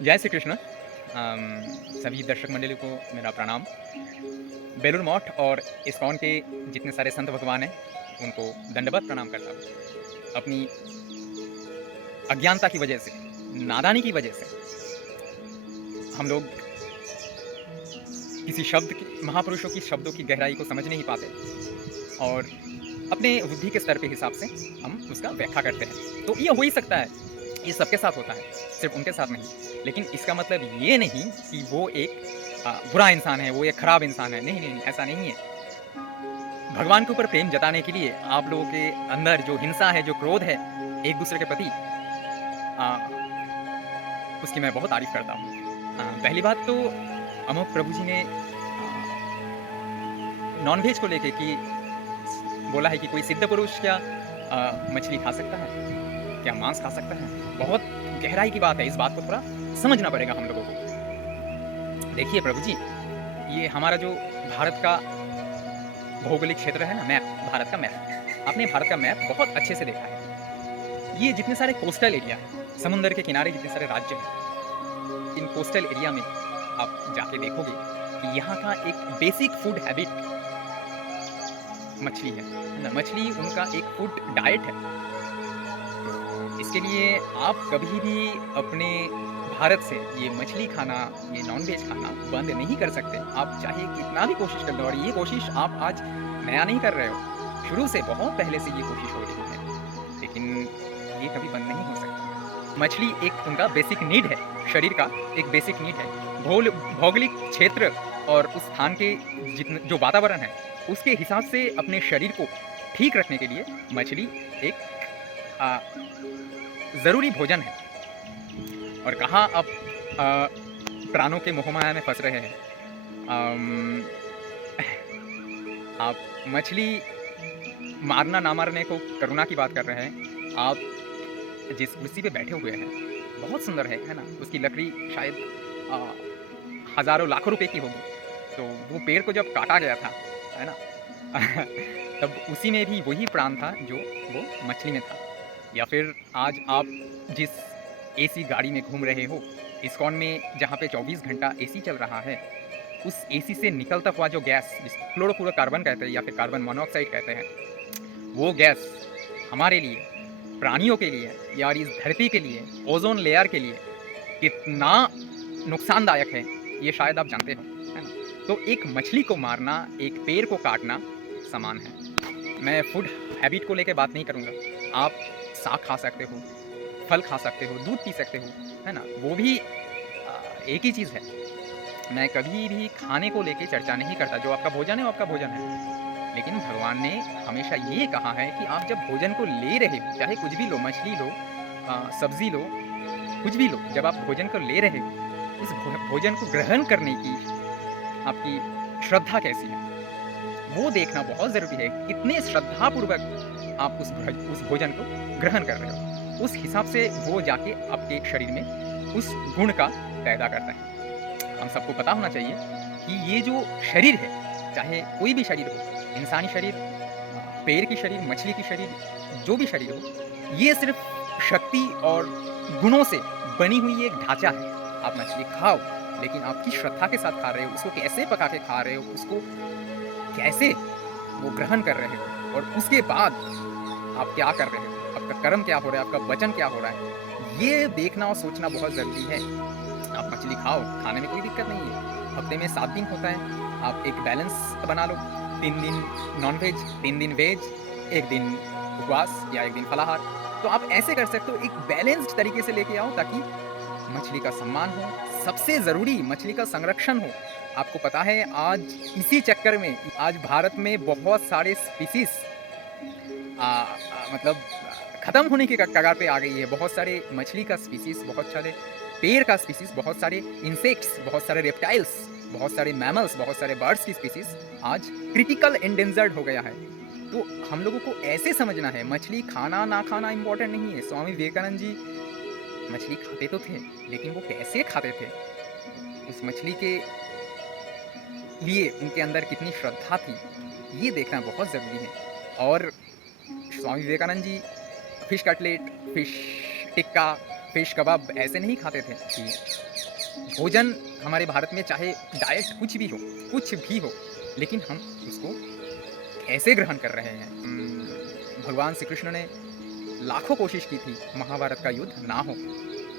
जय श्री कृष्ण। सभी दर्शक मंडली को मेरा प्रणाम। बेलूर मठ और इस्कॉन के जितने सारे संत भगवान हैं, उनको दंडवत प्रणाम करता हूँ। अपनी अज्ञानता की वजह से, नादानी की वजह से हम लोग किसी शब्द की महापुरुषों की शब्दों की गहराई को समझ नहीं पाते और अपने बुद्धि के स्तर के हिसाब से हम उसका व्याख्या करते हैं। तो ये हो ही सकता है, ये सबके साथ होता है, सिर्फ उनके साथ नहीं। लेकिन इसका मतलब ये नहीं कि वो एक बुरा इंसान है, वो एक खराब इंसान है। नहीं, नहीं, नहीं, ऐसा नहीं है। भगवान के ऊपर प्रेम जताने के लिए आप लोगों के अंदर जो हिंसा है, जो क्रोध है एक दूसरे के प्रति, उसकी मैं बहुत तारीफ करता हूँ। पहली बात तो अमोक प्रभु जी ने नॉनवेज को लेके कि बोला है कि कोई सिद्ध पुरुष क्या मछली खा सकता है, क्या मांस खा सकता है। बहुत गहराई की बात है, इस बात को थोड़ा समझना पड़ेगा हम लोगों को। देखिए प्रभु जी, ये हमारा जो भारत का भौगोलिक क्षेत्र है ना, मैप, भारत का मैप, आपने भारत का मैप बहुत अच्छे से देखा है। ये जितने सारे कोस्टल एरिया है, समुंदर के किनारे जितने सारे राज्य हैं, इन कोस्टल एरिया में आप जाके देखोगे कि यहाँ का एक बेसिक फूड हैबिट मछली है ना। मछली उनका एक फूड डाइट है। तो इसके लिए आप कभी भी अपने भारत से ये मछली खाना, ये नॉनवेज खाना बंद नहीं कर सकते। आप चाहे कितना भी कोशिश कर लो, और ये कोशिश आप आज नया नहीं कर रहे हो, शुरू से बहुत पहले से ये कोशिश हो रही है, लेकिन ये कभी बंद नहीं हो सकता। मछली एक उनका बेसिक नीड है, शरीर का एक बेसिक नीड है। भौगोलिक क्षेत्र और उस स्थान के जितने जो वातावरण है, उसके हिसाब से अपने शरीर को ठीक रखने के लिए मछली एक ज़रूरी भोजन है। और कहाँ आप प्राणों के मोहमाया में फंस रहे हैं। आप मछली मारना ना मारने को करुणा की बात कर रहे हैं। आप जिस कुर्सी पे बैठे हुए हैं बहुत सुंदर है ना। उसकी लकड़ी शायद हज़ारों लाखों रुपए की होगी। तो वो पेड़ को जब काटा गया था, है ना, तब उसी में भी वही प्राण था जो वो मछली में था। या फिर आज आप जिस एसी गाड़ी में घूम रहे हो, इस्कॉन में जहाँ पे 24 घंटा एसी चल रहा है, उस एसी से निकलता हुआ जो गैस, जिसको क्लोरोफ्लोरोकार्बन कहते हैं या फिर कार्बन मोनोऑक्साइड कहते हैं, वो गैस हमारे लिए, प्राणियों के लिए या इस धरती के लिए, ओजोन लेयर के लिए कितना नुकसानदायक है, ये शायद आप जानते हो, है ना। तो एक मछली को मारना, एक पेड़ को काटना समान है। मैं फूड हैबिट को लेकर बात नहीं करूँगा। आप साग खा सकते हो, फल खा सकते हो, दूध पी सकते हो, है ना, वो भी एक ही चीज़ है। मैं कभी भी खाने को लेके चर्चा नहीं करता। जो आपका भोजन है वो आपका भोजन है। लेकिन भगवान ने हमेशा ये कहा है कि आप जब भोजन को ले रहे हो, चाहे कुछ भी लो, मछली लो, सब्जी लो, कुछ भी लो, जब आप भोजन को ले रहे हो, उस भोजन को ग्रहण करने की आपकी श्रद्धा कैसी है, वो देखना बहुत ज़रूरी है। कितने श्रद्धापूर्वक आप उस भोजन को ग्रहण कर रहे हो, उस हिसाब से वो जाके आपके शरीर में उस गुण का पैदा करता है। हम सबको पता होना चाहिए कि ये जो शरीर है, चाहे कोई भी शरीर हो, इंसानी शरीर, पेड़ की शरीर, मछली की शरीर, जो भी शरीर हो, ये सिर्फ शक्ति और गुणों से बनी हुई एक ढांचा है। आप मछली खाओ, लेकिन आप किस श्रद्धा के साथ खा रहे हो, उसको कैसे पका के खा रहे हो, उसको कैसे वो ग्रहण कर रहे हो, और उसके बाद आप क्या कर रहे हो, आपका कर्म क्या हो रहा है, आपका वचन क्या हो रहा है, ये देखना और सोचना बहुत ज़रूरी है। आप मछली खाओ, खाने में कोई दिक्कत नहीं है। हफ्ते में 7 दिन होता है, आप एक बैलेंस बना लो। 3 दिन नॉन-वेज, 3 दिन वेज, 1 दिन उपवास या 1 दिन फलाहार। तो आप ऐसे कर सकते हो, एक बैलेंस्ड तरीके से लेके आओ, ताकि मछली का सम्मान हो, सबसे ज़रूरी मछली का संरक्षण हो। आपको पता है आज इसी चक्कर में आज भारत में बहुत सारे स्पीशीज़ मतलब ख़त्म होने के कगार पे आ गई है। बहुत सारे मछली का स्पीशीज़, बहुत सारे पेड़ का स्पीशीज़, बहुत सारे इंसेक्ट्स, बहुत सारे रेप्टाइल्स, बहुत सारे मैमल्स, बहुत सारे बर्ड्स की स्पीशीज़ आज क्रिटिकल एंडेंजर्ड हो गया है। तो हम लोगों को ऐसे समझना है, मछली खाना ना खाना इम्पोर्टेंट नहीं है। स्वामी विवेकानंद जी मछली खाते तो थे, लेकिन वो कैसे खाते थे, उस मछली के लिए उनके अंदर कितनी श्रद्धा थी, ये देखना बहुत ज़रूरी है। और Swami Vivekananda ji fish cutlet, fish tikka, fish kebab ऐसे नहीं खाते थे कि भोजन हमारे भारत में चाहे डाइट कुछ भी हो, लेकिन हम उसको कैसे ग्रहण कर रहे हैं। भगवान श्री कृष्ण ने लाखों कोशिश की थी महाभारत का युद्ध ना हो।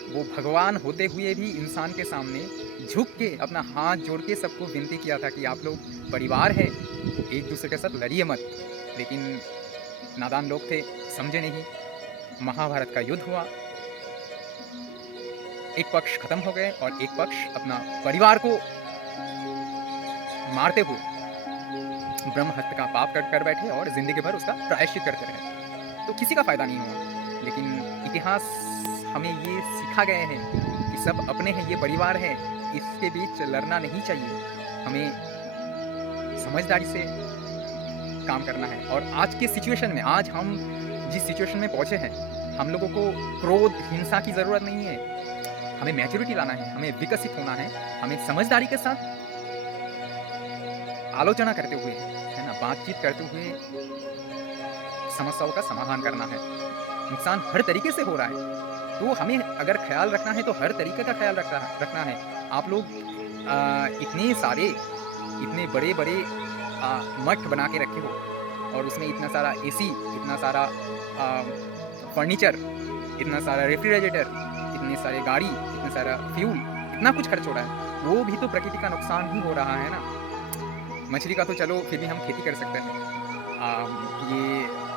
वो भगवान होते हुए भी इंसान के सामने झुक के अपना हाथ जोड़ के सबको विनती किया था कि आप लोग परिवार है, एक दूसरे के साथ लड़िए मत। लेकिन नादान लोग थे, समझे नहीं। महाभारत का युद्ध हुआ, एक पक्ष खत्म हो गए और एक पक्ष अपना परिवार को मारते हुए ब्रह्म हत्या का पाप कर बैठे और जिंदगी भर उसका प्रायश्चित करते रहे। तो किसी का फायदा नहीं हुआ। लेकिन इतिहास हमें ये सिखा गए हैं कि सब अपने हैं, ये परिवार है, इसके बीच लड़ना नहीं चाहिए। हमें समझदारी से काम करना है। और आज के सिचुएशन में, आज हम जिस सिचुएशन में पहुंचे हैं, हम लोगों को क्रोध, हिंसा की ज़रूरत नहीं है। हमें मैच्योरिटी लाना है, हमें विकसित होना है, हमें समझदारी के साथ आलोचना करते हुए, है ना, बातचीत करते हुए समस्याओं का समाधान करना है। नुकसान हर तरीके से हो रहा है, तो हमें अगर ख्याल रखना है तो हर तरीके का ख्याल रखना है। आप लोग इतने सारे, इतने बड़े बड़े मठ बना के रखे हो और उसमें इतना सारा एसी, इतना सारा फर्नीचर, इतना सारा रेफ्रिजरेटर, इतने सारे गाड़ी, इतना सारा फ्यूल, इतना कुछ खर्च हो रहा है, वो भी तो प्रकृति का नुकसान ही हो रहा है ना। मछली का तो चलो फिर भी हम खेती कर सकते हैं। ये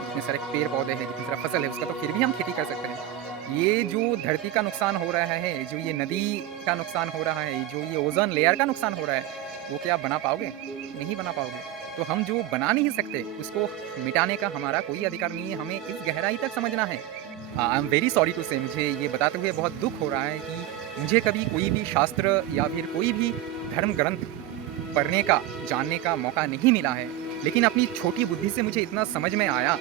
जितने सारे पेड़ पौधे हैं, जितनी सारा फसल है, उसका तो फिर भी हम खेती कर सकते हैं। ये जो धरती का नुकसान हो रहा है, जो ये नदी का नुकसान हो रहा है, जो ये ओजोन लेयर का नुकसान हो रहा है, वो क्या आप बना पाओगे? नहीं बना पाओगे। तो हम जो बना नहीं सकते उसको मिटाने का हमारा कोई अधिकार नहीं है। हमें इस गहराई तक समझना है। I am very sorry to say, मुझे ये बताते हुए बहुत दुख हो रहा है कि मुझे कभी कोई भी शास्त्र या फिर कोई भी धर्म ग्रंथ पढ़ने का, जानने का मौका नहीं मिला है। लेकिन अपनी छोटी बुद्धि से मुझे इतना समझ में आया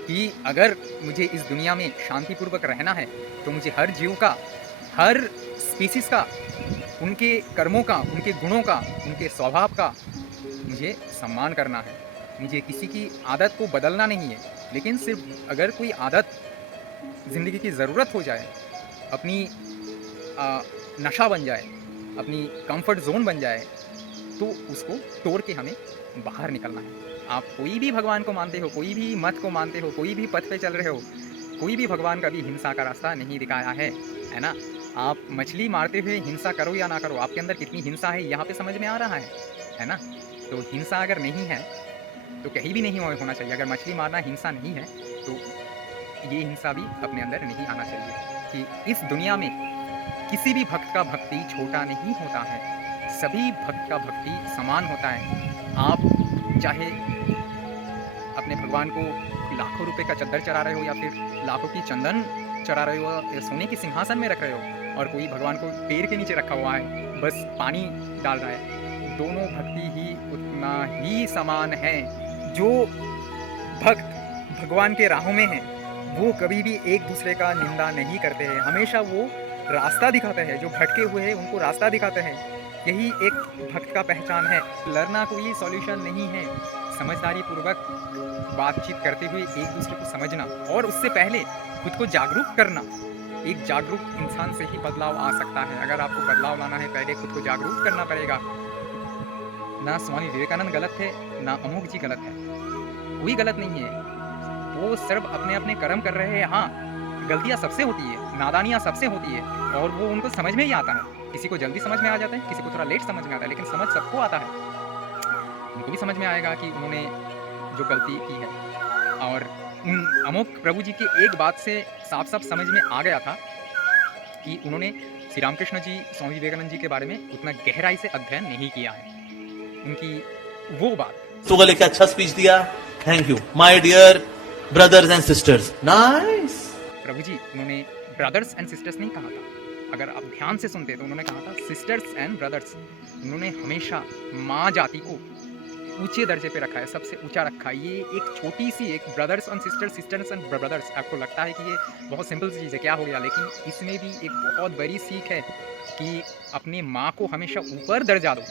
कि अगर मुझे इस दुनिया में शांतिपूर्वक रहना है तो मुझे हर जीव का, हर स्पीसीज़ का, उनके कर्मों का, उनके गुणों का, उनके स्वभाव का मुझे सम्मान करना है। मुझे किसी की आदत को बदलना नहीं है, लेकिन सिर्फ अगर कोई आदत ज़िंदगी की ज़रूरत हो जाए, अपनी नशा बन जाए, अपनी कंफर्ट जोन बन जाए, तो उसको तोड़ के हमें बाहर निकलना है। आप कोई भी भगवान को मानते हो, कोई भी मत को मानते हो, कोई भी पथ पे चल रहे हो, कोई भी भगवान कभी हिंसा का रास्ता नहीं दिखाया है ना। आप मछली मारते हुए हिंसा करो या ना करो, आपके अंदर कितनी हिंसा है यहाँ पे समझ में आ रहा है ना। तो हिंसा अगर नहीं है तो कहीं भी नहीं होना चाहिए। अगर मछली मारना हिंसा नहीं है तो ये हिंसा भी अपने अंदर नहीं आना चाहिए। कि इस दुनिया में किसी भी भक्त का भक्ति छोटा नहीं होता है, सभी भक्त का भक्ति समान होता है। आप चाहे अपने भगवान को लाखों रुपए का चद्दर चढ़ा रहे हो या फिर लाखों की चंदन चढ़ा रहे हो या सोने के सिंहासन में रख रहे हो, और कोई भगवान को पैर के नीचे रखा हुआ है, बस पानी डाल रहा है, दोनों भक्ति ही उतना ही समान है। जो भक्त भगवान के राहों में हैं वो कभी भी एक दूसरे का निंदा नहीं करते हैं, हमेशा वो रास्ता दिखाते हैं। जो भटके हुए हैं उनको रास्ता दिखाते हैं। यही एक भक्त का पहचान है। लड़ना कोई सॉल्यूशन नहीं है। समझदारी पूर्वक बातचीत करते हुए एक दूसरे को समझना और उससे पहले खुद को जागरूक करना। एक जागरूक इंसान से ही बदलाव आ सकता है। अगर आपको बदलाव लाना है, पहले खुद को जागरूक करना पड़ेगा। ना स्वामी विवेकानंद गलत थे, ना अमोघ जी गलत है, कोई गलत नहीं है। वो सिर्फ अपने अपने कर्म कर रहे हैं। हाँ, गलतियाँ सबसे होती है, नादानियाँ सबसे होती है, और वो उनको समझ में ही आता है। किसी को जल्दी समझ में आ जाता है, किसी को थोड़ा लेट समझ में आता है, लेकिन समझ सबको आता है। उनको भी समझ में आएगा कि उन्होंने जो गलती की है। और उन अमोघ प्रभु जी की एक बात से साफ साफ समझ में आ गया था कि उन्होंने श्री रामकृष्ण जी, स्वामी विवेकानंद जी के बारे में उतना गहराई से अध्ययन नहीं किया है। उनकी वो बात तो लेके अच्छा स्पीच दिया, thank you my dear brothers and sisters. Nice. Prabhu ji उन्होंने ब्रदर्स एंड सिस्टर्स नहीं कहा था। अगर आप ध्यान से सुनते तो उन्होंने कहा था सिस्टर्स एंड ब्रदर्स। उन्होंने हमेशा माँ जाति को ऊंचे दर्जे पे रखा है, सबसे ऊंचा रखा है। ये एक छोटी सी एक brothers and sisters, sisters and brothers, आपको लगता है कि ये बहुत सिंपल सी चीज़ है, क्या हो गया, लेकिन इसमें भी एक बहुत बड़ी सीख है कि अपनी माँ को हमेशा ऊपर दर्जा दो,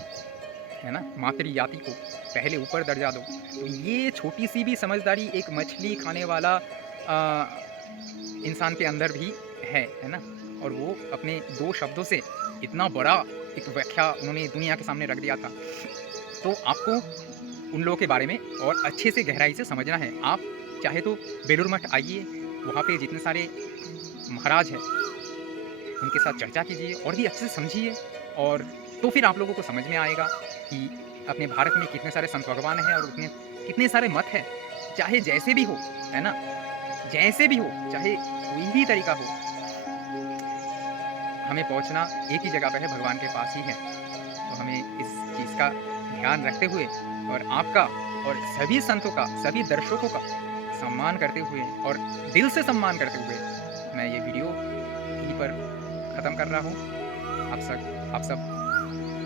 है ना, मातृ जाति को पहले ऊपर दर्जा दो। तो ये छोटी सी भी समझदारी एक मछली खाने वाला इंसान के अंदर भी है ना? और वो अपने 2 शब्दों से इतना बड़ा एक व्याख्या उन्होंने दुनिया के सामने रख दिया था। तो आपको उन लोगों के बारे में और अच्छे से गहराई से समझना है। आप चाहे तो बेलूर मठ आइए, वहाँ पे जितने सारे महाराज हैं, उनके साथ चर्चा कीजिए और भी अच्छे से समझिए, और तो फिर आप लोगों को समझ में आएगा कि अपने भारत में कितने सारे संत भगवान हैं और उतने कितने सारे मत हैं। चाहे जैसे भी हो, है ना? जैसे भी हो, चाहे कोई भी तरीका हो, हमें पहुंचना एक ही जगह पे है, भगवान के पास ही है। तो हमें इस चीज़ का ध्यान रखते हुए और आपका और सभी संतों का, सभी दर्शकों का सम्मान करते हुए और दिल से सम्मान करते हुए मैं ये वीडियो यहीं पर ख़त्म कर रहा हूँ। आप सब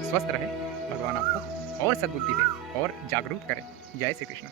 स्वस्थ रहें, भगवान आपको और सद्बुद्धि दे और जागरूक करें। जय श्री कृष्ण।